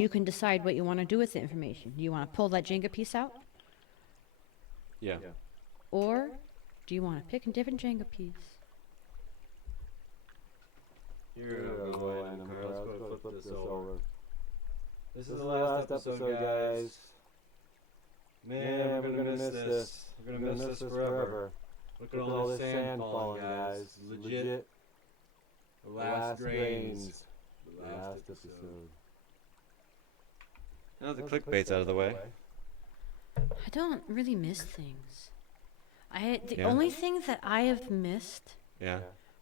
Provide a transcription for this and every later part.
You can decide what you want to do with the information. Do you want to pull that Jenga piece out? Yeah. Or do you want to pick a different Jenga piece? Here, I'm going, Carl. Let's go flip this over. This is the last episode, guys. Man, we're gonna miss this. We're gonna miss this forever. Look at all this sand falling, guys. Legit. The last grains. The last episode. Now the clickbait's out of the way. I don't really miss things. The only thing that I have missed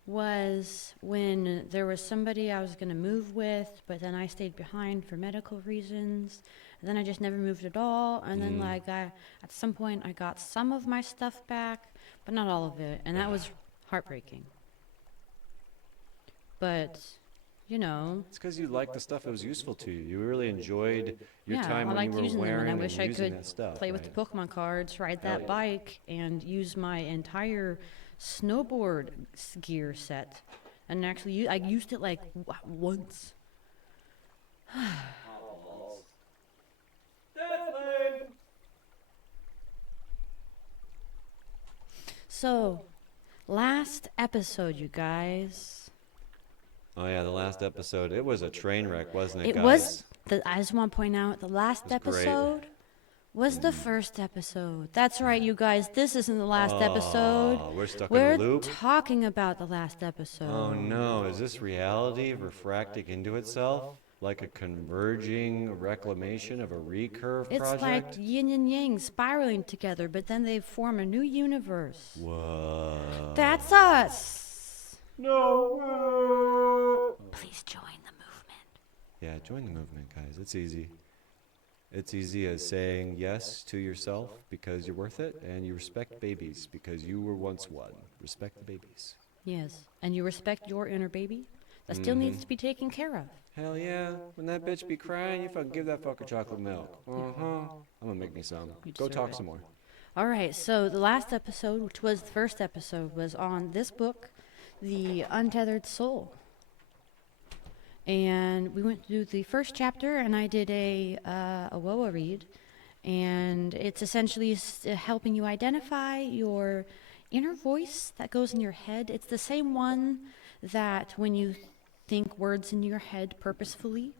was when there was somebody I was going to move with, but then I stayed behind for medical reasons. And then I just never moved at all. And then at some point I got some of my stuff back, but not all of it. And that was heartbreaking. But, you know. It's because you liked the stuff that was useful to you. You really enjoyed your time I when you liked were using wearing them, and I and wish I using could that stuff. play with the Pokemon cards, ride that bike, and use my entire snowboard gear set. And actually, I used it like once. So, last episode, you guys. Oh yeah, the last episode. It was a train wreck, wasn't it, It guys? was. I just want to point out the last It was great. episode was the first episode. That's right, you guys. This isn't the last episode. We're stuck in We're a loop. talking about the last episode. Oh no, is this reality refracting into itself? Like a converging reclamation of a recurve It's project? like yin and yang spiraling together, but then they form a new universe. Whoa. That's us. No. Please join the movement. Yeah, join the movement, guys. It's easy. It's easy as saying yes to yourself because you're worth it, and you respect babies because you were once one. Respect the babies. Yes, and you respect your inner baby that still needs to be taken care of. Hell yeah. When that bitch be crying, you fucking give that fucker chocolate milk. I'm gonna make me some. You Go deserve talk it. some more. All right, so the last episode, which was the first episode, was on this book, The Untethered Soul. And we went through the first chapter, and I did a WOA read. And it's essentially helping you identify your inner voice that goes in your head. It's the same one that when you think words in your head purposefully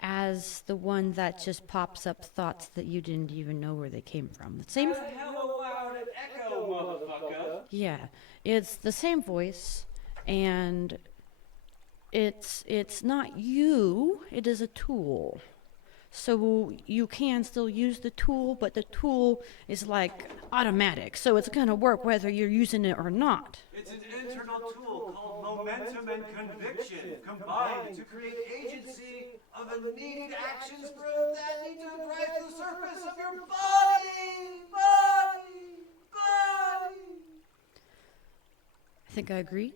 as the one that just pops up thoughts that you didn't even know where they came from. The same. Hello, loud and echo, motherfucker. Yeah, it's the same voice, and it's not you, it is a tool. So you can still use the tool, but the tool is like automatic, so it's going to work whether you're using it or not. It's an internal tool called momentum and conviction combined to create agency of the needed actions that need to rise to the surface of your body. I think I agree.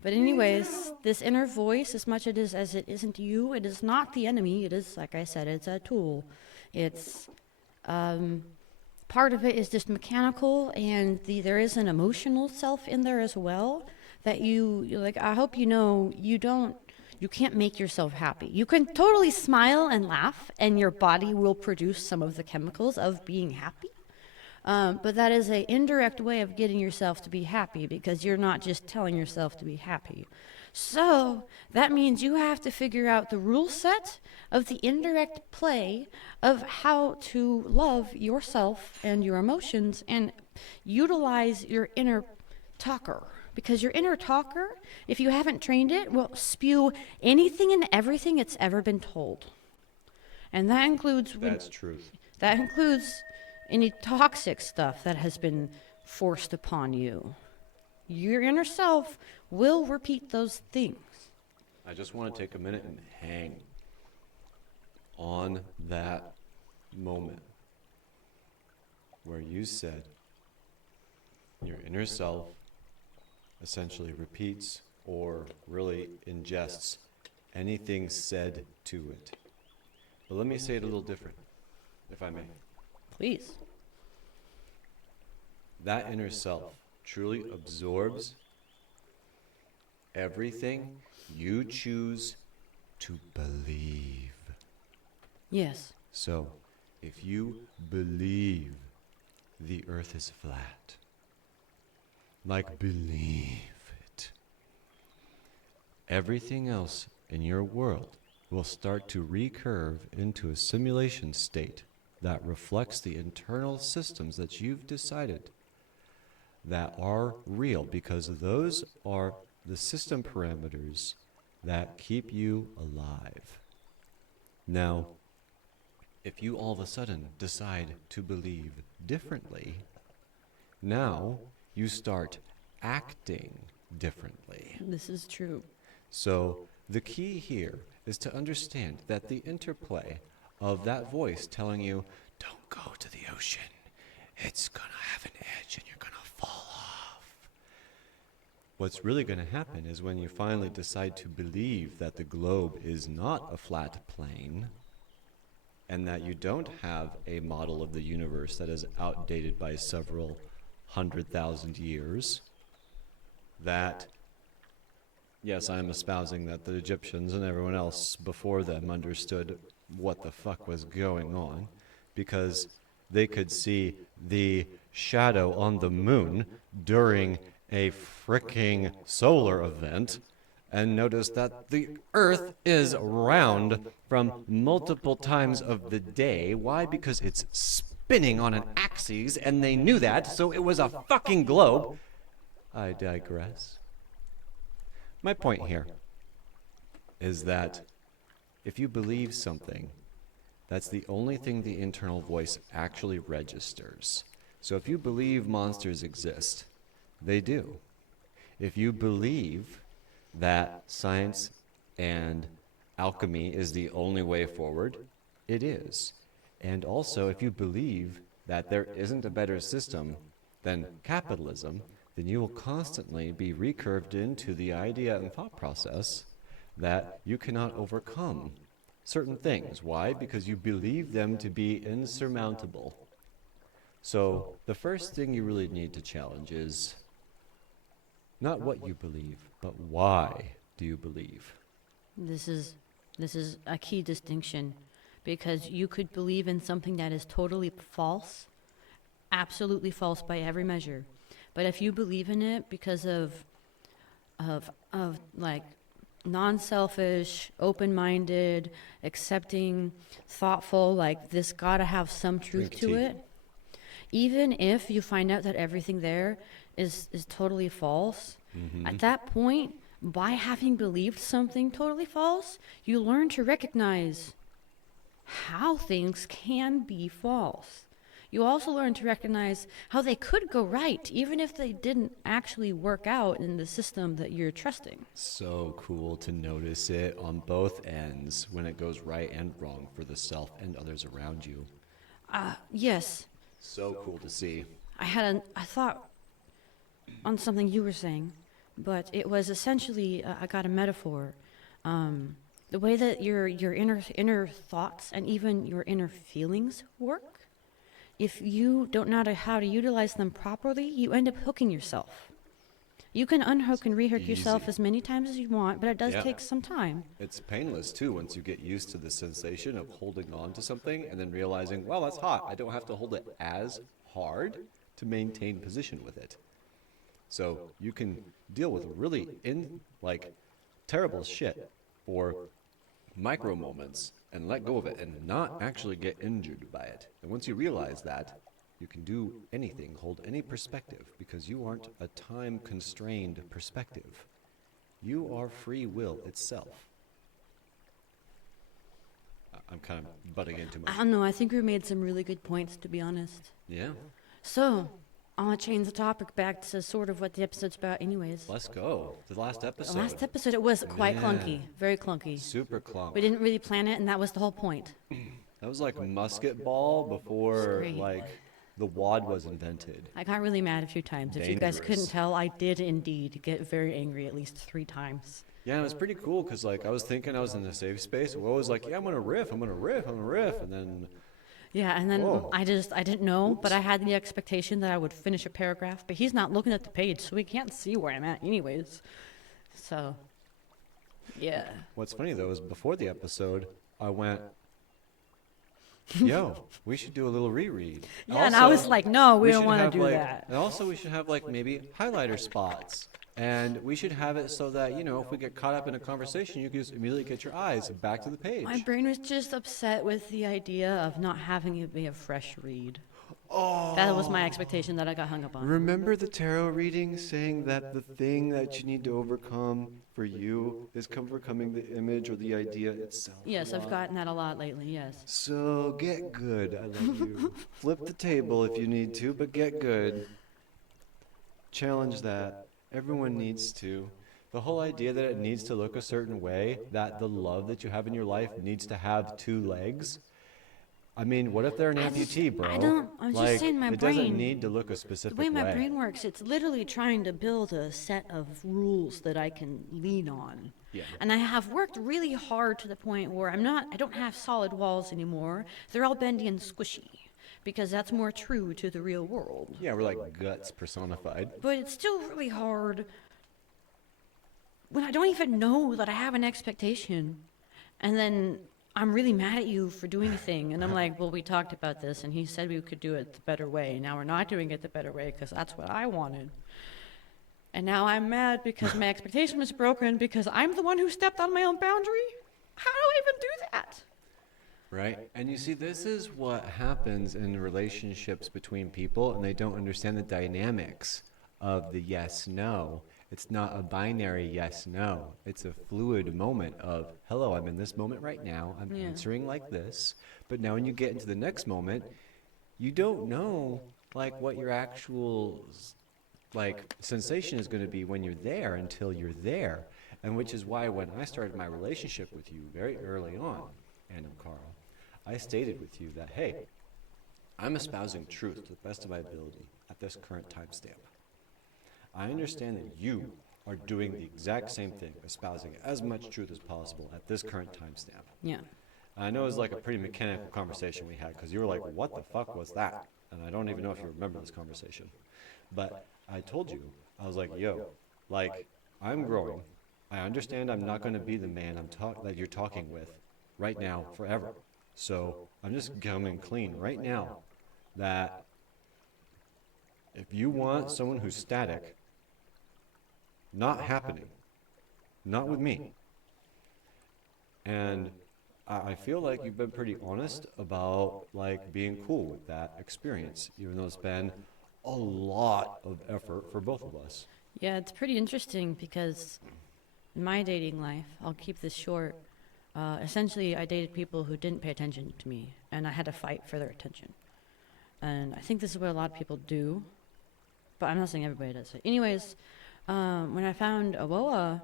But anyways, this inner voice, as much as it isn't you, it is not the enemy. It is, like I said, it's a tool. It's part of it is just mechanical, and there is an emotional self in there as well. That you like. I hope you know you can't make yourself happy. You can totally smile and laugh, and your body will produce some of the chemicals of being happy. But that is an indirect way of getting yourself to be happy because you're not just telling yourself to be happy. So that means you have to figure out the rule set of the indirect play of how to love yourself and your emotions and utilize your inner talker. Because your inner talker, if you haven't trained it, will spew anything and everything it's ever been told. And that includes... That's truth. That includes any toxic stuff that has been forced upon you. Your inner self will repeat those things. I just want to take a minute and hang on that moment where you said your inner self essentially repeats or really ingests anything said to it. But let me say it a little different, if I may. Please. That inner self truly absorbs everything you choose to believe. Yes. So, if you believe the earth is flat, like believe it, everything else in your world will start to recurve into a simulation state that reflects the internal systems that you've decided that are real, because those are the system parameters that keep you alive. Now, if you all of a sudden decide to believe differently, now you start acting differently. This is true. So the key here is to understand that the interplay of that voice telling you, don't go to the ocean, it's going to have an edge and you're going to fall off. What's really going to happen is when you finally decide to believe that the globe is not a flat plane, and that you don't have a model of the universe that is outdated by several 100,000 years, that, yes, I am espousing that the Egyptians and everyone else before them understood what the fuck was going on, because they could see the shadow on the moon during a fricking solar event and notice that the earth is round from multiple times of the day. Why? Because it's spinning on an axis, and they knew that, so it was a fucking globe. I digress. My point here is that if you believe something, that's the only thing the internal voice actually registers. So if you believe monsters exist, they do. If you believe that science and alchemy is the only way forward, it is. And also, if you believe that there isn't a better system than capitalism, then you will constantly be recurved into the idea and thought process that you cannot overcome certain things. Why? Because you believe them to be insurmountable. So the first thing you really need to challenge is not what you believe, but why do you believe? This is a key distinction, because you could believe in something that is totally false, absolutely false by every measure. But if you believe in it because of like non-selfish, open-minded, accepting, thoughtful, like this gotta have some truth Drink to tea. it, even if you find out that everything there is totally false, at that point, by having believed something totally false, you learn to recognize how things can be false. You also learn to recognize how they could go right, even if they didn't actually work out in the system that you're trusting. So cool to notice it on both ends when it goes right and wrong for the self and others around you. Yes, So cool to see. I thought on something you were saying, but it was essentially, I got a metaphor. The way that your inner thoughts and even your inner feelings work, if you don't know how to utilize them properly, you end up hooking yourself. You can unhook and rehook yourself Easy. as many times as you want, but it does Yeah. take some time. It's painless too once you get used to the sensation of holding on to something and then realizing, well, that's hot. I don't have to hold it as hard to maintain position with it. So you can deal with really terrible shit for micro moments and let go of it and not actually get injured by it. And once you realize that, you can do anything, hold any perspective, because you aren't a time-constrained perspective. You are free will itself. I'm kind of butting into I my... don't know, I think we made some really good points, to be honest. Yeah, So, I want to change the topic back to sort of what the episode's about anyways. let's go. The last episode. The last episode, it was quite Yeah. clunky, very clunky. Super clunk. We didn't really plan it, and that was the whole point. That was like musket ball before Great. the wad was invented. I got really mad a few times. If you guys Dangerous. couldn't tell, I did indeed get very angry at least 3 times. Yeah, it was pretty cool because I was thinking I was in a safe space. Will was like, yeah, I'm gonna riff, and then Yeah, and then Whoa. I didn't know, but I had the expectation that I would finish a paragraph, but he's not looking at the page, so he can't see where I'm at anyways. So, Yeah. What's funny though is before the episode, I went, yo, we should do a little reread. Yeah, and I was like, no, we don't should want have, to do like, that. And also, we should have like maybe highlighter spots. And we should have it so that, if we get caught up in a conversation, you can just immediately get your eyes back to the page. My brain was just upset with the idea of not having it be a fresh read. Oh. That was my expectation that I got hung up on. Remember the tarot reading saying that the thing that you need to overcome for you is overcoming the image or the idea itself? Yes, I've gotten that a lot lately, yes. So get good. I love you. Flip the table if you need to, but get good. Challenge that. Everyone needs to. The whole idea that it needs to look a certain way, that the love that you have in your life needs to have two legs. I mean, what if they're an amputee, bro? I'm just saying my it brain. doesn't need to look a specific The way my brain works, it's literally trying to build a set of rules that I can lean on. Yeah. And I have worked really hard to the point where I don't have solid walls anymore. They're all bendy and squishy because that's more true to the real world. Yeah, we're like guts personified. But it's still really hard when I don't even know that I have an expectation. And then I'm really mad at you for doing a thing. And I'm like, well, we talked about this, and he said we could do it the better way. Now we're not doing it the better way because that's what I wanted. And now I'm mad because my expectation was broken because I'm the one who stepped on my own boundary. How do I even do that? Right? And you see, this is what happens in relationships between people, and they don't understand the dynamics of the yes-no. It's not a binary yes-no. It's a fluid moment of, hello, I'm in this moment right now. I'm answering like this. But now when you get into the next moment, you don't know, like, what your actual, like, sensation is going to be when you're there until you're there. And which is why when I started my relationship with you very early on, and Carl, I stated with you that, hey, I'm espousing truth to the best of my ability at this current timestamp. I understand that you are doing the exact same thing, espousing as much truth as possible at this current timestamp. Yeah. I know it was like a pretty mechanical conversation we had because you were like, what the fuck was that? And I don't even know if you remember this conversation. But I told you, I was like, yo, like, I'm growing. I understand I'm not going to be the man that you're talking with right now forever. So I'm just coming clean right now that if you want someone who's static, not happening, not with me. And I feel like you've been pretty honest about like being cool with that experience, even though it's been a lot of effort for both of us. Yeah, it's pretty interesting because in my dating life, I'll keep this short. Essentially, I dated people who didn't pay attention to me, and I had to fight for their attention. And I think this is what a lot of people do, but I'm not saying everybody does it. Anyways, when I found Awoa,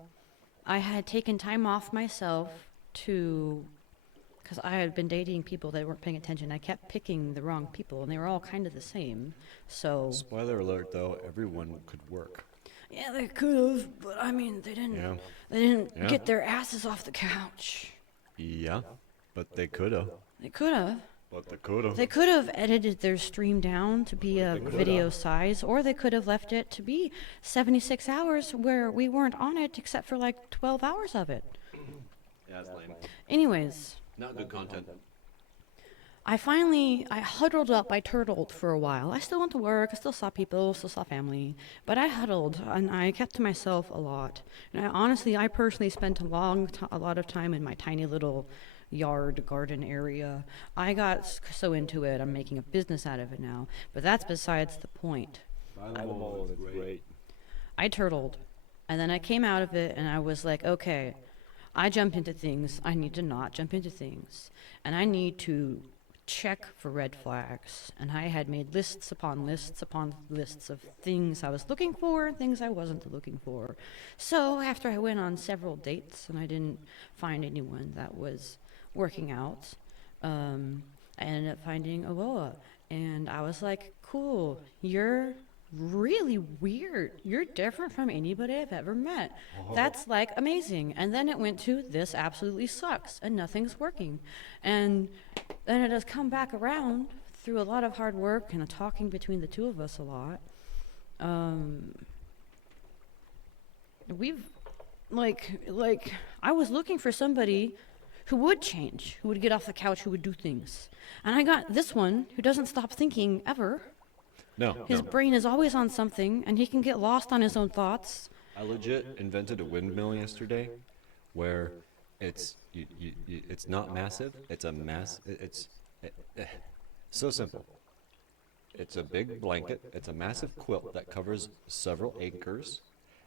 I had taken time off myself because I had been dating people that weren't paying attention. I kept picking the wrong people, and they were all kind of the same. So Spoiler alert, though, everyone could work. yeah, they could have, but I mean, they didn't. Yeah. They didn't Yeah. get their asses off the couch. Yeah, but they coulda. They could have. But they coulda. They could have edited their stream down to be a video size, or they could have left it to be 76 hours where we weren't on it except for like 12 hours of it. Yeah, it's lame. Anyways, Not good content. I huddled up, I turtled for a while. I still went to work, I still saw people, still saw family, but I huddled and I kept to myself a lot. And I personally spent a lot of time in my tiny little garden area. I got so into it, I'm making a business out of it now, but that's besides the point. Oh, that's great. I turtled, and then I came out of it and I was like, okay, I jump into things, I need to not jump into things, and I need to check for red flags. And I had made lists upon lists upon lists of things I was looking for and things I wasn't looking for. So after I went on several dates and I didn't find anyone that was working out, I ended up finding Awoa, and I was like, cool, you're really weird. You're different from anybody I've ever met. That's like amazing. And then it went to this absolutely sucks and nothing's working. And then it has come back around through a lot of hard work and a talking between the two of us a lot. like I was looking for somebody who would change, who would get off the couch, who would do things. And I got this one who doesn't stop thinking ever. No, His no. brain is always on something, and he can get lost on his own thoughts. I legit invented a windmill yesterday where it's not massive. It's a mass. So simple. It's a big blanket. It's a massive quilt that covers several acres,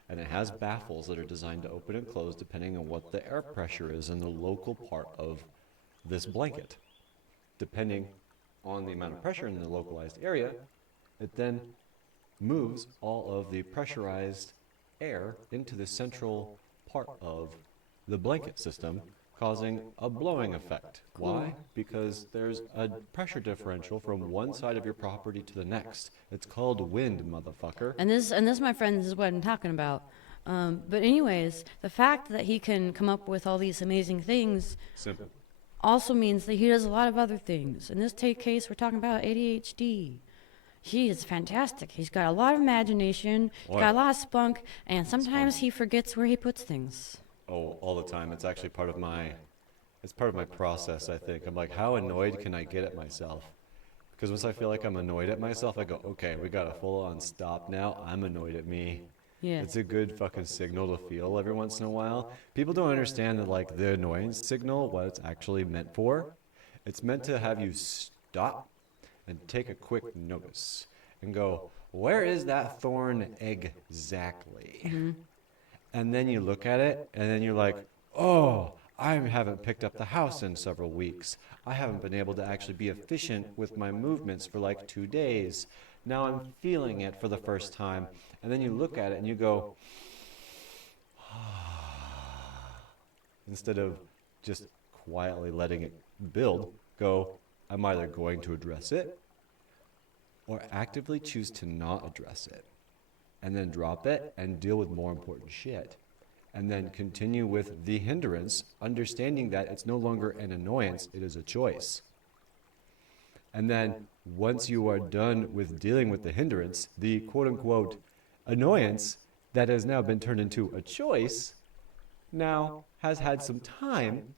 and it has baffles that are designed to open and close depending on what the air pressure is in the local part of this blanket. Depending on the amount of pressure in the localized area, it then moves all of the pressurized air into the central part of the blanket system, causing a blowing effect. Why? Because there's a pressure differential from one side of your property to the next. It's called wind, motherfucker. And this, my friends, is what I'm talking about. But anyways, the fact that he can come up with all these amazing things Simple. also means that he does a lot of other things. In this case, we're talking about ADHD. He is fantastic. He's got a lot of imagination, he's got a lot of spunk, and sometimes he forgets where he puts things. Oh, all the time. It's actually part of my process, I think. I'm like, how annoyed can I get at myself? Because once I feel like I'm annoyed at myself, I go, okay, we got a full-on stop now. I'm annoyed at me. Yeah. It's a good fucking signal to feel every once in a while. People don't understand that, like, the annoyance signal, what it's actually meant for. It's meant to have you stop and take a quick notice and go, where is that thorn exactly? Mm-hmm. And then you look at it, and then you're like, oh, I haven't picked up the house in several weeks. I haven't been able to actually be efficient with my movements for like 2 days. Now I'm feeling it for the first time. And then you look at it and you go, instead of just quietly letting it build, go, I'm either going to address it or actively choose to not address it, and then drop it and deal with more important shit. And then continue with the hindrance, understanding that it's no longer an annoyance, it is a choice. And then once you are done with dealing with the hindrance, the quote-unquote annoyance that has now been turned into a choice now has had some time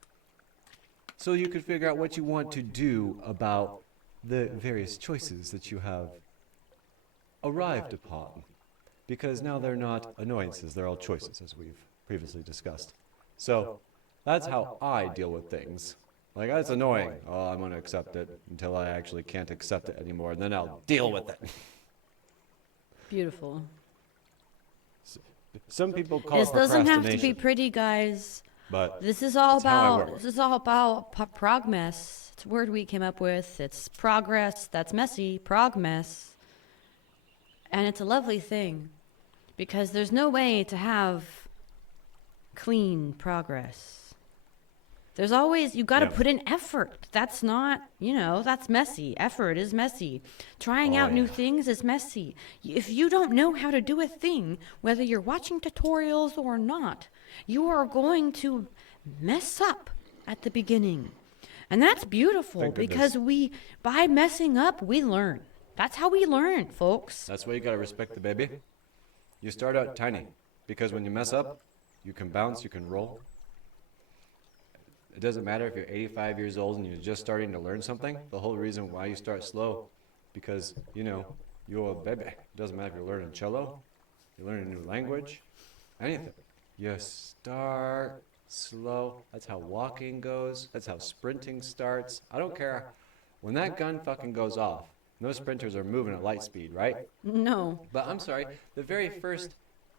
so you could figure out what you want to do about the various choices that you have arrived upon. Because now they're not annoyances, they're all choices, as we've previously discussed. So that's how I deal with things. Like, that's annoying. Oh, I'm going to accept it until I actually can't accept it anymore, and then I'll deal with it. Beautiful. Some people call This it doesn't have to be procrastination, pretty, guys. but This is all That's how I about work. Progmess. It's a word we came up with. It's progress that's messy, Progmess. And it's a lovely thing because there's no way to have clean progress. There's always, you got to Yeah. put in effort. That's not, that's messy. Effort is messy. Trying out new yeah. things is messy. If you don't know how to do a thing, whether you're watching tutorials or not, you are going to mess up at the beginning. And that's beautiful Thank goodness. because by messing up, we learn. That's how we learn, folks. That's why you got to respect the baby. You start out tiny, because when you mess up, you can bounce, you can roll. It doesn't matter if you're 85 years old and you're just starting to learn something. The whole reason why you start slow, because, you're a baby. It doesn't matter if you're learning cello, you're learning a new language, anything. You start slow. That's how walking goes. That's how sprinting starts. I don't care. When that gun fucking goes off, no sprinters are moving at light speed, right? No. But I'm sorry, the very first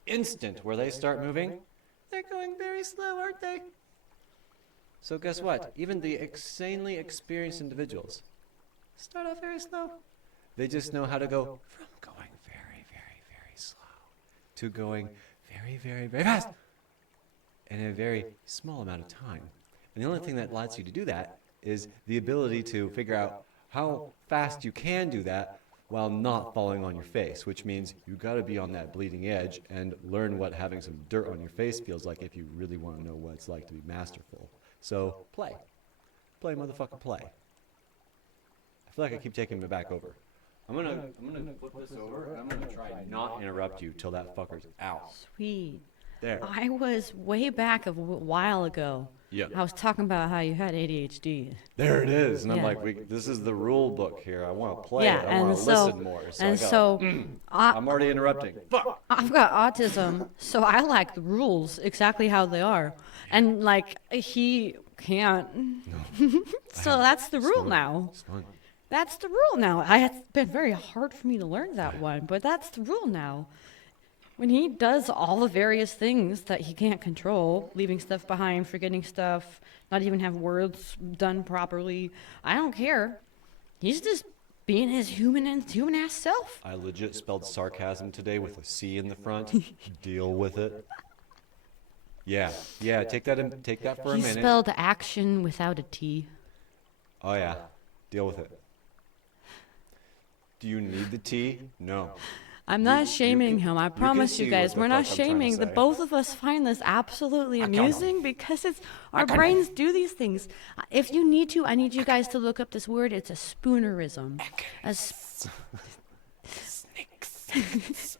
instant where they start moving, they're going very slow, aren't they? So guess what? Even the insanely experienced individuals start off very slow. They just know how to go from going very, very, very slow to going very, very, very fast in a very small amount of time. And the only thing that allows you to do that is the ability to figure out how fast you can do that while not falling on your face, which means you got to be on that bleeding edge and learn what having some dirt on your face feels like if you really want to know what it's like to be masterful. So play, motherfucker, play. I feel like I keep taking it back over. I'm gonna flip this over. And I'm gonna try not interrupt you till that fucker's out. Sweet. There. I was way back a while ago. Yeah. I was talking about how you had ADHD. There it is. And I'm Yeah. like, this is the rule book here. I want to play Yeah, it. I and want to so- listen more. So and I go, so I'm already interrupting. Fuck. I've got autism, so I like the rules exactly how they are. And like he can't. So that's the rule now. It's fun. That's the rule now. It's been very hard for me to learn that one, but that's the rule now. When he does all the various things that he can't control, leaving stuff behind, forgetting stuff, not even have words done properly, I don't care. He's just being his human ass self. I legit spelled sarcasm today with a C in the front. Deal with it. Yeah. Take that for a He minute. spelled action without a T. Oh yeah. Deal with it. Do you need the T? No. I'm not you shaming can- him. I you can promise you see guys, what the we're not fuck I'm trying to shaming. The say. both of us find this absolutely amusing because it's our brains do these things. If you need to, I need you guys to look up this word. It's a spoonerism.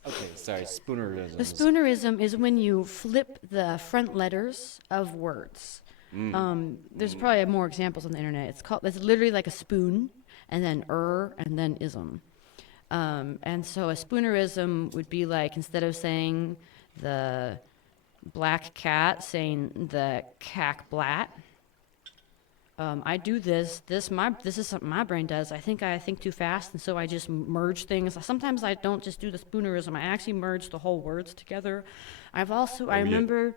Okay, sorry. Spoonerism. A spoonerism is when you flip the front letters of words. There's probably more examples on the internet. It's literally like a spoon, and then and then ism. And so a spoonerism would be like, instead of saying the black cat, saying the cack blat. I do this. This is something my brain does. I think too fast, and so I just merge things. Sometimes I don't just do the spoonerism. I actually merge the whole words together. I remember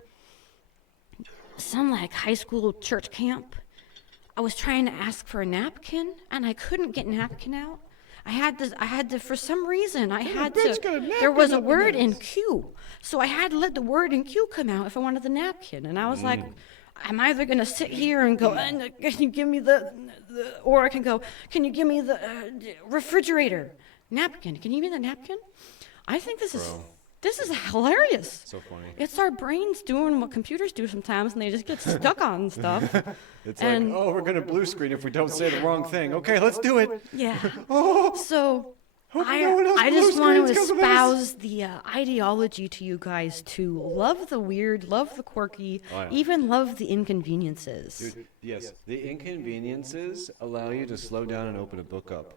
some like high school church camp. I was trying to ask for a napkin, and I couldn't get napkin out. I had to, for some reason, there was a word in Q. So I had to let the word in Q come out if I wanted the napkin. And I was like, I'm either going to sit here and go, can you give me or I can go, can you give me the refrigerator napkin? Can you give me the napkin? I think this is hilarious. So funny. It's our brains doing what computers do sometimes, and they just get stuck on stuff. It's And- like, oh, we're going to blue screen if we don't say the wrong thing. Okay, let's do it. Yeah. Oh, So hope no one else I blue just want to screens 'cause of this. espouse the ideology to you guys to love the weird, love the quirky, Oh, yeah. even love the inconveniences. Dude, yes, the inconveniences allow you to slow down and open a book up.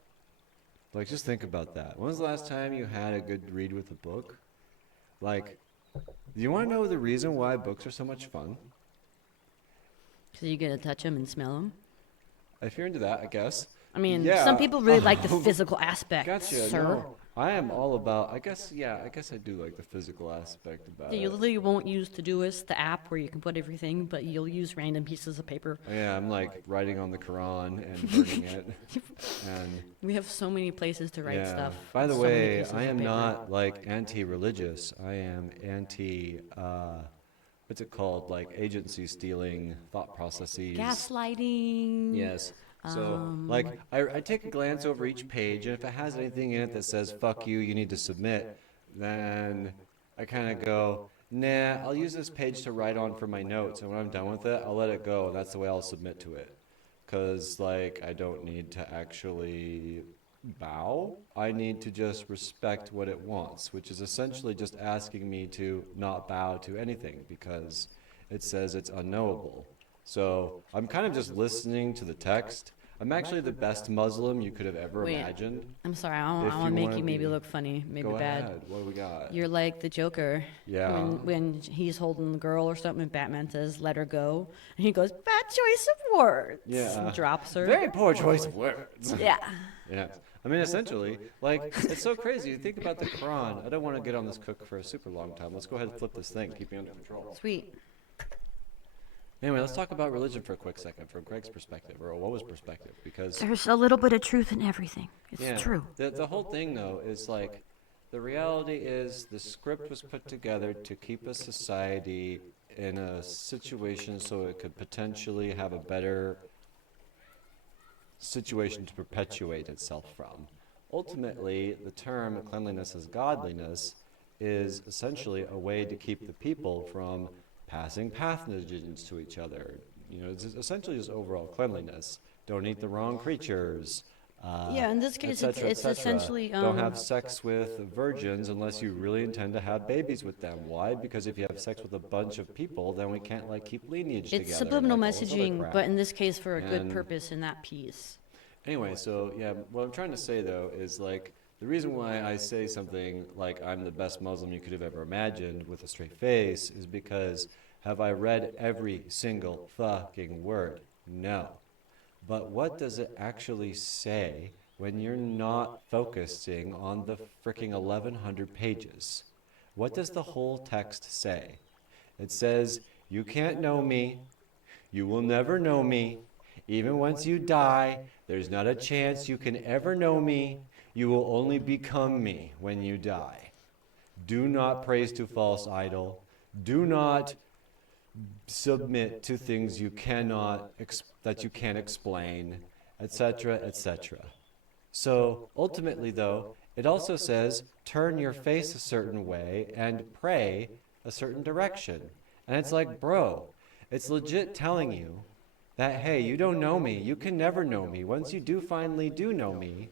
Like, just think about that. When was the last time you had a good read with a book? Like, do you want to know the reason why books are so much fun? So you get to touch them and smell them. If you're into that, I guess. I mean, Yeah. some people really like the physical aspect, Gotcha. sir. No, I am all about. I guess I do like the physical aspect about You it. literally won't use Todoist, the app where you can put everything, but you'll use random pieces of paper. Yeah, I'm like writing on the Quran and burning it. And We have so many places to write yeah. stuff. By the so many way, pieces I of am paper. not like anti-religious. I am anti. What's it called? Like agency stealing thought processes. Gaslighting. Yes. So, like, I take a glance over each page, and if it has anything in it that says, fuck you, you need to submit, then I kind of go, nah, I'll use this page to write on for my notes, and when I'm done with it, I'll let it go, and that's the way I'll submit to it. Because, like, I don't need to actually bow. I need to just respect what it wants, which is essentially just asking me to not bow to anything, because it says it's unknowable. So I'm kind of just listening to the text. I'm actually the best Muslim you could have ever Wait, imagined. I'm sorry, I If want to you make wanna you maybe be- look funny, maybe Go bad. ahead. What do we got? You're like the Joker. Yeah. When he's holding the girl or something, and Batman says, "Let her go," and he goes, "Bad choice of words." Yeah. And drops her. Very poor choice of words. Yeah. Yeah. I mean, essentially, like, it's so crazy. You think about the Quran. I don't want to get on this cook for a super long time. Let's go ahead and flip this thing. Keep me under control. Sweet. Anyway, let's talk about religion for a quick second, from Greg's perspective, or Woa's perspective, because There's a little bit of truth in everything. It's yeah, true. The whole thing, though, is like, the reality is the script was put together to keep a society in a situation so it could potentially have a better situation to perpetuate itself from. Ultimately, the term cleanliness is godliness is essentially a way to keep the people from passing pathogens to each other. You know, it's essentially just overall cleanliness. Don't eat the wrong creatures. Yeah, in this case, it's essentially Don't have sex with virgins unless you really intend to have babies with them. Why? Because if you have sex with a bunch of people, then we can't like keep lineage together. it's subliminal and, like, all this other messaging, crap. but in this case for a good And- purpose in that piece. Anyway, so yeah, what I'm trying to say though is like the reason why I say something like I'm the best Muslim you could have ever imagined with a straight face is because have I read every single fucking word? No. But what does it actually say when you're not focusing on the freaking 1100 pages? What does the whole text say? It says, you can't know me, you will never know me, even once you die, there's not a chance you can ever know me, you will only become me when you die. Do not praise to false idol, do not submit to things you cannot that you can't explain, etc., etc. So ultimately though, it also says turn your face a certain way and pray a certain direction. And it's like, bro, it's legit telling you that, hey, you don't know me, you can never know me. Once you do finally do know me,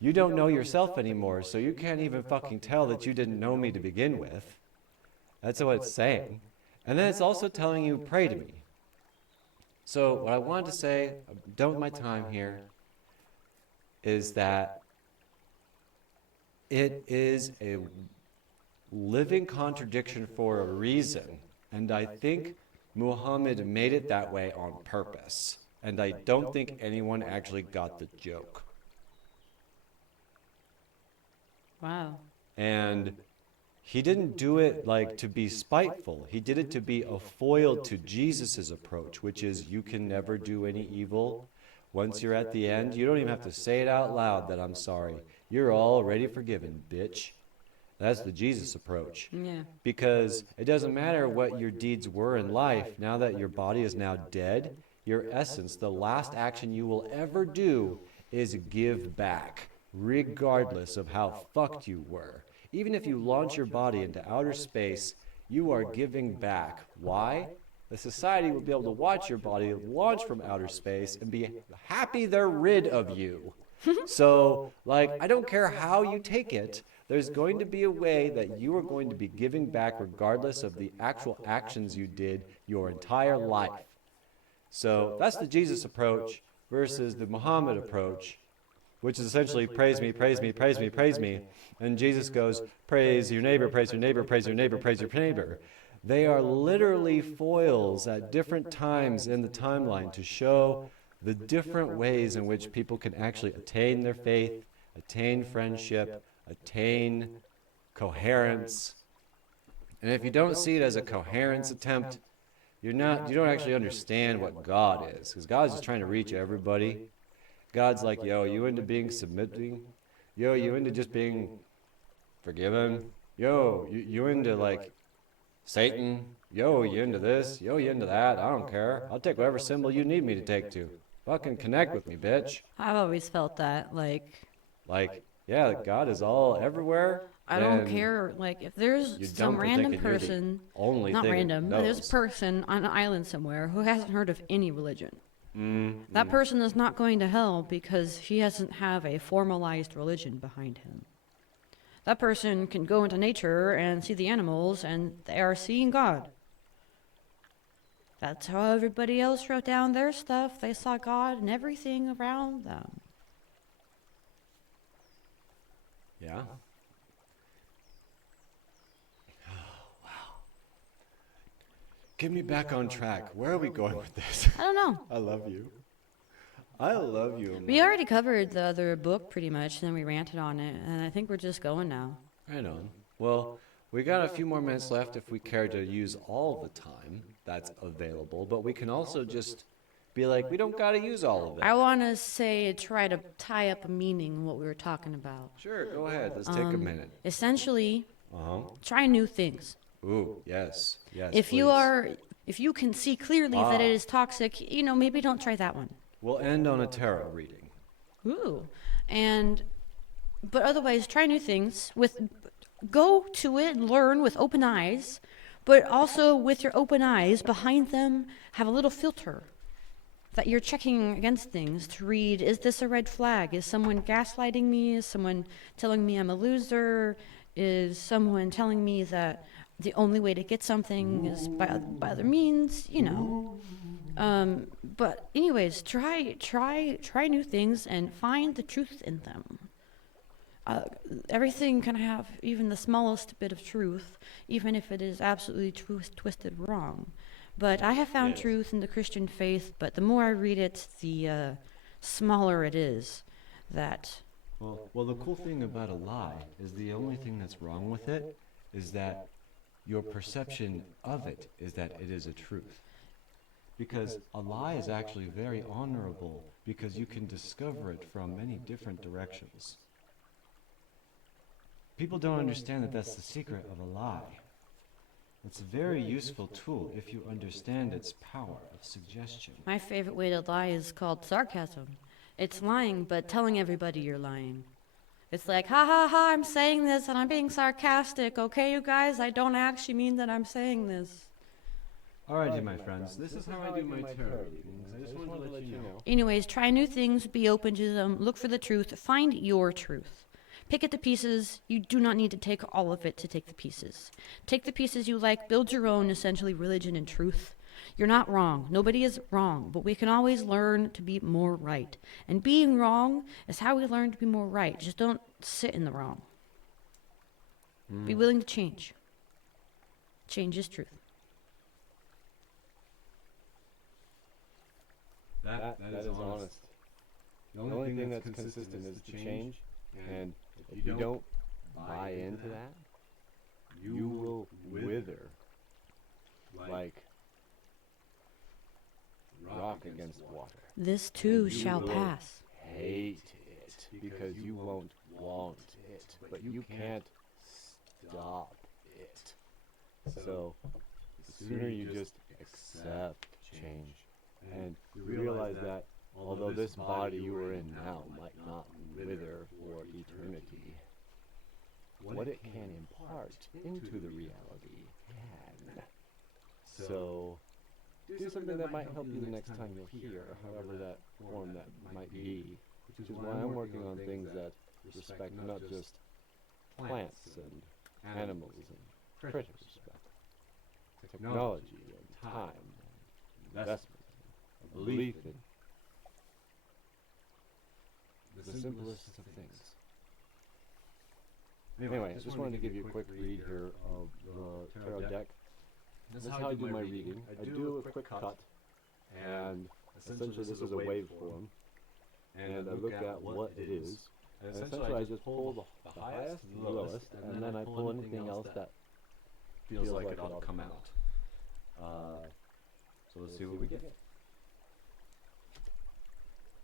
you don't know yourself anymore, so you can't even fucking tell that you didn't know me to begin with. That's what it's saying. And then it's also telling you, pray to me. So what I wanted to say, I'm done with my time here, is that it is a living contradiction for a reason. And I think Muhammad made it that way on purpose. And I don't think anyone actually got the joke. Wow. And he didn't do it like to be spiteful. He did it to be a foil to Jesus's approach, which is you can never do any evil. Once you're at the end, you don't even have to say it out loud that I'm sorry. You're already forgiven, bitch. That's the Jesus approach. Yeah. Because it doesn't matter what your deeds were in life, now that your body is now dead, your essence, the last action you will ever do is give back, regardless of how fucked you were. Even if you launch your body into outer space, you are giving back. Why? The society will be able to watch your body launch from outer space and be happy they're rid of you. So, like, I don't care how you take it, there's going to be a way that you are going to be giving back regardless of the actual actions you did your entire life. So, that's the Jesus approach versus the Muhammad approach, which is essentially praise me, praise me, praise me, praise me. And Jesus goes, praise your neighbor, praise your neighbor, praise your neighbor, praise your neighbor. They are literally foils at different times in the timeline to show the different ways in which people can actually attain their faith, attain friendship, attain coherence. And if you don't see it as a coherence attempt, you don't actually understand what God is. Because God's just trying to reach everybody. God's like, yo, you into being submitting? Yo, you into just being forgiven? Yo, you into like Satan? Yo, you into this? Yo, you into that? I don't care. I'll take whatever symbol you need me to take to. Fucking connect with me, bitch. I've always felt that, like, Yeah, God is all everywhere. I don't and care, like, if there's you some don't random think you're the person, only not thing it random, but there's a knows. person on an island somewhere who hasn't heard of any religion. That person is not going to hell because he doesn't have a formalized religion behind him. That person can go into nature and see the animals, and they are seeing God. That's how everybody else wrote down their stuff. They saw God and everything around them. Yeah. Wow. Get me back on track. Where are we going with this? I don't know. I love you. I love you. We already covered the other book pretty much, and then we ranted on it, and I think we're just going now. Right on. Well, we got a few more minutes left if we care to use all the time that's available, but we can also just be like, we don't got to use all of it. I want to say, try to tie up a meaning in what we were talking about. Sure, go ahead. Let's take a minute. Essentially, Uh-huh. try new things. Ooh, yes. Yes, If you can see clearly that it Ah. is toxic, maybe don't try that one. We'll end on a tarot reading. Ooh. But otherwise, try new things. Go to it and learn with open eyes, but also with your open eyes, behind them, have a little filter. that you're checking against things to read, is this a red flag? Is someone gaslighting me? Is someone telling me I'm a loser? Is someone telling me that the only way to get something is by other means? But anyways, try new things and find the truth in them. Everything can have even the smallest bit of truth, even if it is absolutely twisted wrong. But I have found Yes. truth in the Christian faith, but the more I read it, the smaller it is. That Well, the cool thing about a lie is the only thing that's wrong with it is that your perception of it is that it is a truth. Because a lie is actually very honorable because you can discover it from many different directions. People don't understand that that's the secret of a lie. It's a very useful tool if you understand its power of suggestion. my favorite way to lie is called sarcasm. It's lying, but telling everybody you're lying. It's like, ha ha ha, I'm saying this and I'm being sarcastic. Okay, you guys, I don't actually mean that I'm saying this. Alrighty, my friends, this is how I do my tarot readings. I just wanted to let you know. Anyways, try new things, be open to them, look for the truth, find your truth. Pick it to pieces. You do not need to take all of it to take the pieces. Take the pieces you like, build your own, essentially, religion and truth. You're not wrong. Nobody is wrong, but we can always learn to be more right. And being wrong is how we learn to be more right. Just don't sit in the wrong. Be willing to change. Change is truth. That is honest. The only thing that's consistent is change, and if you don't buy into that, you will wither like rock against water. This too And you shall will pass. hate it because you won't want it, but you can't stop it. So the sooner you just accept change and realize that although this body you are in now might not wither for eternity, what it can impart into the reality can. So do something that might help you the next time you'll hear, however that form that might be, which is why I'm working on things that respect not just plants and animals and critters, but technology and time and investment and a belief in the simplest of things. Anyway, I just wanted to give you a quick read here of the tarot deck. This is how I do my reading. I do a quick cut, and essentially this is a waveform, and I look at what it is, and essentially I just pull the highest and the lowest, and then I pull anything else that feels like it ought to come out. So let's see what we get.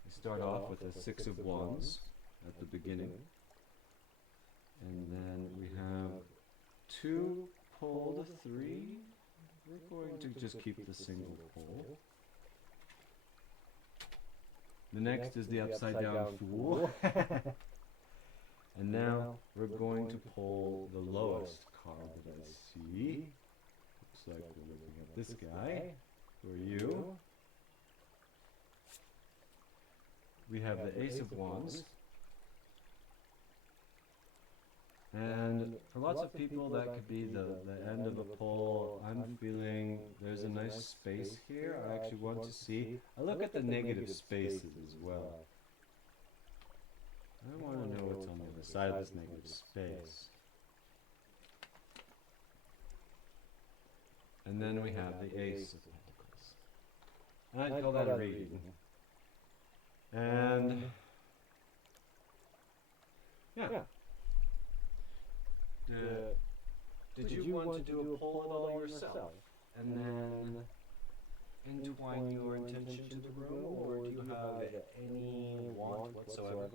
We start off with a Six of Wands at the beginning, and then we have 2 pulled, 3. We're going to just keep the single pull. The next is the upside down Fool. And now we're going to pull the lowest card that I see. Looks like we're looking at this guy. Who are you? We have the Ace of Wands. And for lots of people that could be the end of the pull. I'm feeling there's a nice space here. I actually want to see. I look at the negative spaces as well. I want to know what's on the other side of this negative space. And then we have the Ace of Pentacles. And I'd call that a reading. And yeah. Did you want to do a poll at all yourself? And then entwine your intention to the room? Or do you have any want whatsoever?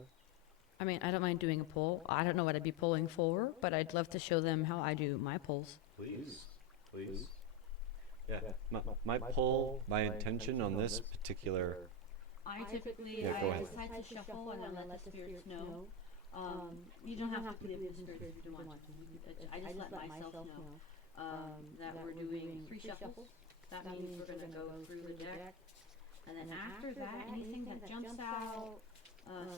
I mean, I don't mind doing a poll. I don't know what I'd be polling for, but I'd love to show them how I do my polls. Please. Yeah, my poll, my intention on this particular... I typically, Yeah, go ahead. decide to shuffle and then let the spirits know. You don't have to believe in spirits if you don't want to. I just let myself know that we're doing 3 shuffles. That means we're going to go through the deck And then after that, anything that jumps out,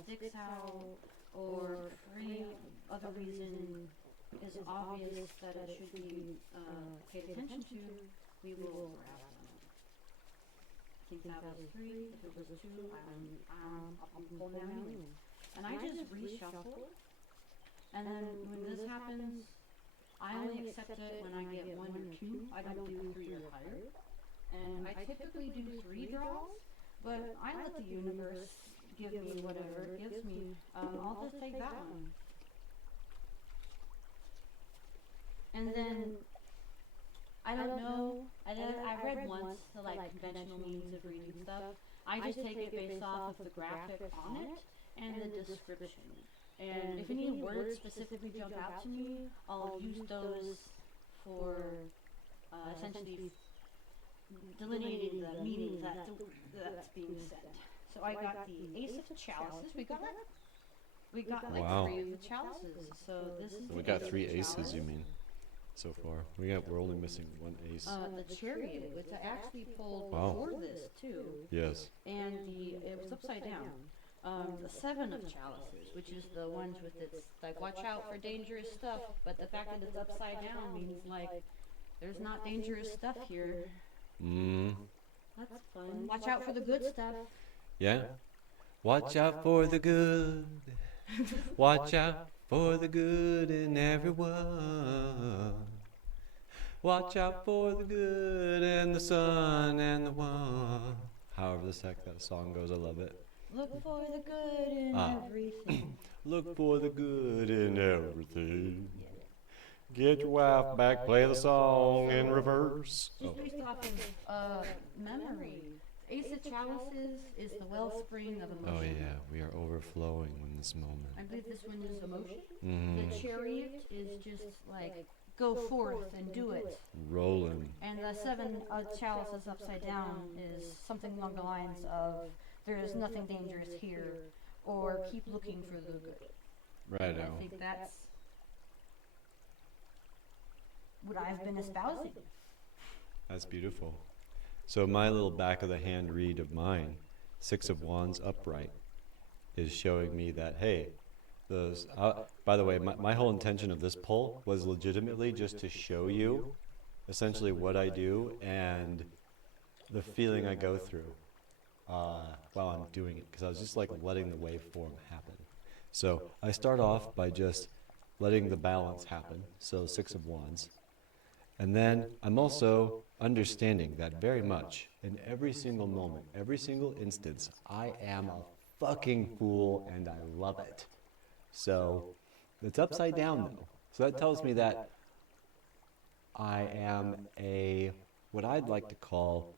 sticks out, or for any other reason is obvious that it should be paid attention to, we will grab them. I think that was 3. If it was 2, I'll pull down you. And I just reshuffle. And then when this happens, I only accept it when I get 1 or 2. I don't do 3 or higher. And I typically do 3 draws, but I let the universe give me whatever it gives me. I'll just take that one. And then, I don't know, I read once the conventional means of reading stuff. I just take it based off of the graphic on it and the description. And if any words specifically jump out to me, I'll use those for essentially delineating the meaning that's being said. So I got the Ace of Chalices. We got Wow. 3 of the chalices. So this is We the got Ace 3 of aces, Chalice. you mean, so far. We're only missing 1 ace. The Chariot, which I actually pulled Wow. before this too, Yes. and it was upside down. The 7 of Chalices, which is the ones with its watch out for dangerous stuff, but the fact that it's upside down means there's not dangerous stuff here. That's fun. Watch out for the good stuff. Yeah. Watch out for the good. Watch out for the good in everyone. Watch out for the good and the sun and the one. However the heck that song goes, I love it. Look for the good in everything. Look for the good in everything. Get your wife back, play the song in reverse. Just based off of memory. Ace of Chalices is the wellspring of emotion. Oh yeah, we are overflowing in this moment. I believe this one is emotion. Mm-hmm. The Chariot is just go forth and do it. Rolling. And the 7 of Chalices upside down is something along the lines of there is nothing dangerous here, or keep looking for the good. Right I now. think that's what I've been espousing. That's beautiful. So my little back of the hand read of mine, 6 of Wands upright, is showing me that, hey, those. By the way, my whole intention of this pull was legitimately just to show you essentially what I do and the feeling I go through while I'm doing it, because I was just letting the waveform happen. So I start off by just letting the balance happen, so 6 of Wands. And then I'm also understanding that very much in every single moment, every single instance, I am a fucking fool and I love it. So it's upside down though. So that tells me that I am what I'd like to call,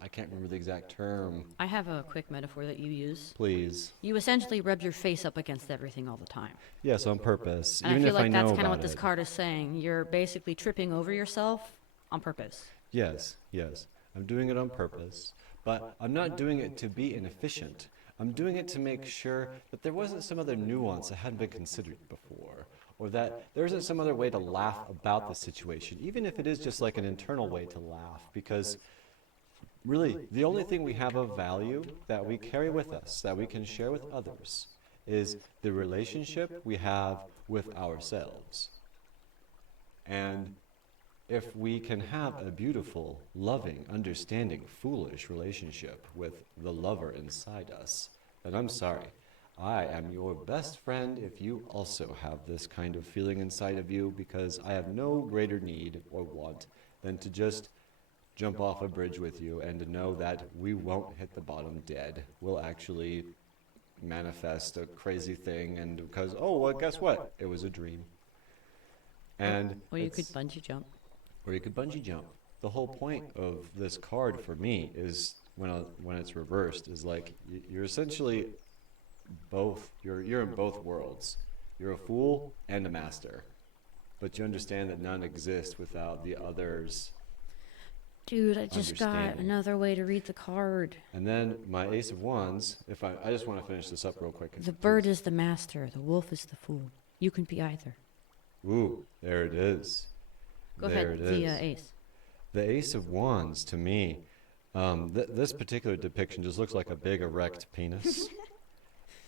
I can't remember the exact term. I have a quick metaphor that you use. Please. You essentially rub your face up against everything all the time. Yes, on purpose. And Even I feel if like know that's kind of about what this it. card is saying. You're basically tripping over yourself on purpose. Yes. I'm doing it on purpose, but I'm not doing it to be inefficient. I'm doing it to make sure that there wasn't some other nuance that hadn't been considered before, or that there isn't some other way to laugh about the situation, even if it is just an internal way to laugh, because really, the only thing we have of value that we carry with us, that we can share with others, is the relationship we have with ourselves. And if we can have a beautiful, loving, understanding, foolish relationship with the lover inside us, then I'm sorry. I am your best friend if you also have this kind of feeling inside of you, because I have no greater need or want than to just jump off a bridge with you and to know that we won't hit the bottom dead. We'll actually manifest a crazy thing, and because, guess what? It was a dream. And Or you could bungee jump. Or you could bungee jump. The whole point of this card for me is when it's reversed is you're essentially both. You're in both worlds. You're a fool and a master, but you understand that none exist without the others. Dude, I just got Understanding. another way to read the card. And then my Ace of Wands. If I just want to finish this up real quick. The bird is the master, the wolf is the fool. You can be either. Ooh, there it is. Go There ahead, it the is. ace. The Ace of Wands, to me, This particular depiction just looks like a big erect penis.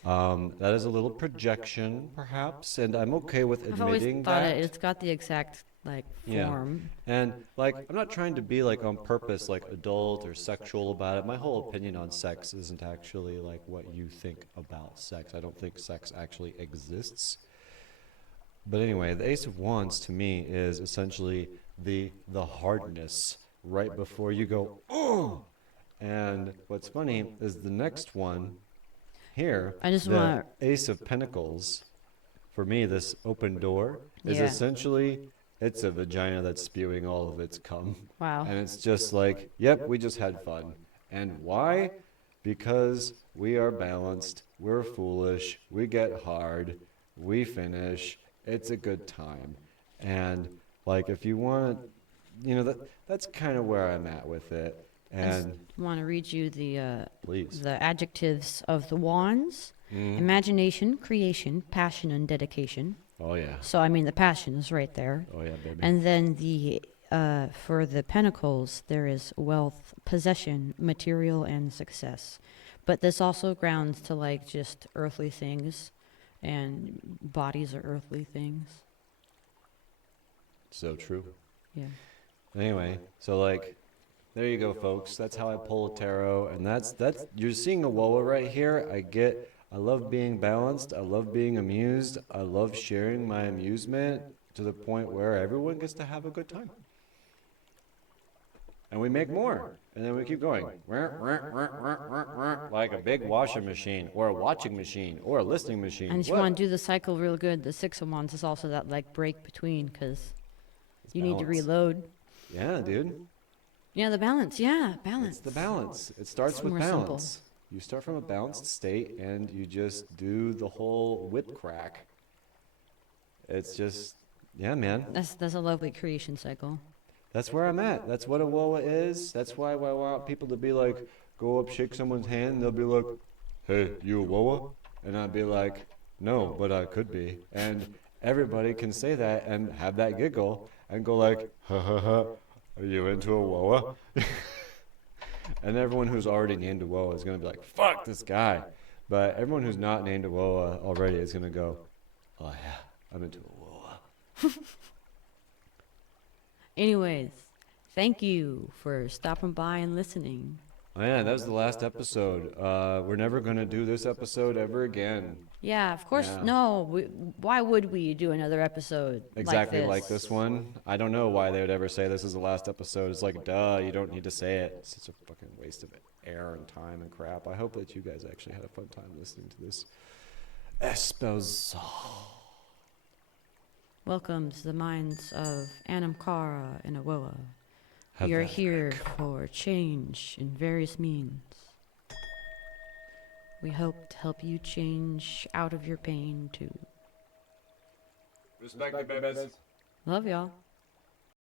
That is a little projection, perhaps, and I'm okay with I've always admitting thought that. it's got the exact like Yeah. form. And like, I'm not trying to be like on purpose, like adult or sexual about it. My whole opinion on sex isn't actually like what you think about sex. I don't think sex actually exists. But anyway, the Ace of Wands to me is essentially the hardness right before you go, oh. And what's funny is the next one here, I just the want Ace of Pentacles. For me, this open door is Yeah. essentially it's a vagina that's spewing all of its cum. wow. And it's just like, yep, we just had fun. And why? Because we are balanced, we're foolish, we get hard, we finish, it's a good time. And like if you want to, that's kind of where I'm at with it. And Want to read you please. the adjectives of the wands: imagination, creation, passion, and dedication. Oh yeah. So I mean, the passion is right there. Oh yeah, baby. And then the for the pentacles, there is wealth, possession, material, and success. But this also grounds to like just earthly things, and bodies are earthly things. So true. Yeah. Anyway, so like, there you go, folks. That's how I pull a tarot, and that's you're seeing a Woa right here. I love being balanced. I love being amused. I love sharing my amusement to the point where everyone gets to have a good time. And we make more, and then we keep going, like a big washing machine, or a watching machine, or a listening machine. And if you What? want to do the cycle real good, the Six of Wands is also that like break between, because It's you need to balance. reload. Yeah, dude. Yeah, the balance. Yeah, balance. It's the balance. It starts It's with more simple. balance. You start from a balanced state and you just do the whole whip crack. It's just, yeah, man. That's a lovely creation cycle. That's where I'm at. That's what a Woa is. That's why I want people to be like, go up, shake someone's hand, and they'll be like, hey, you a Woa? And I'd be like, no, but I could be. And everybody can say that and have that giggle and go like, ha ha ha, are you into a Woa? And everyone who's already named a Woa is going to be like, fuck this guy. But everyone who's not named a Woa already is going to go, oh yeah, I'm into a Woa. Anyways, thank you for stopping by and listening. Oh yeah, that was the last episode. We're never going to do this episode ever again. Yeah, of course. Yeah. No, why would we do another episode Exactly like this one. I don't know why they would ever say this is the last episode. It's like, duh, you don't need to say it. It's such a fucking waste of air and time and crap. I hope that you guys actually had a fun time listening to this espousal. Welcome to the minds of Anam Cara and Awoa. Have We are that here for change in various means. We hope to help you change out of your pain too. Respect the babies. Love y'all.